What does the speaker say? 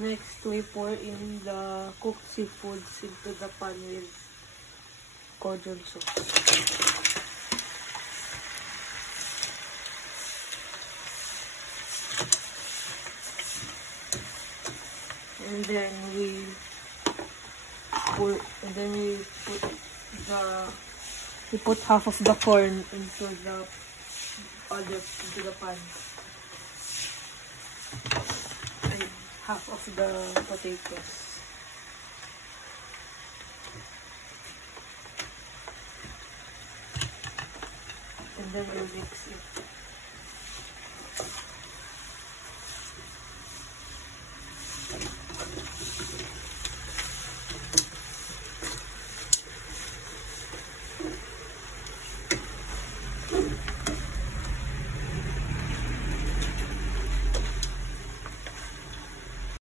Next, we pour in the cooked seafoods into the pan with cojol sauce. And then we put half of the corn into the pan. And half of the potatoes. And then we mix it.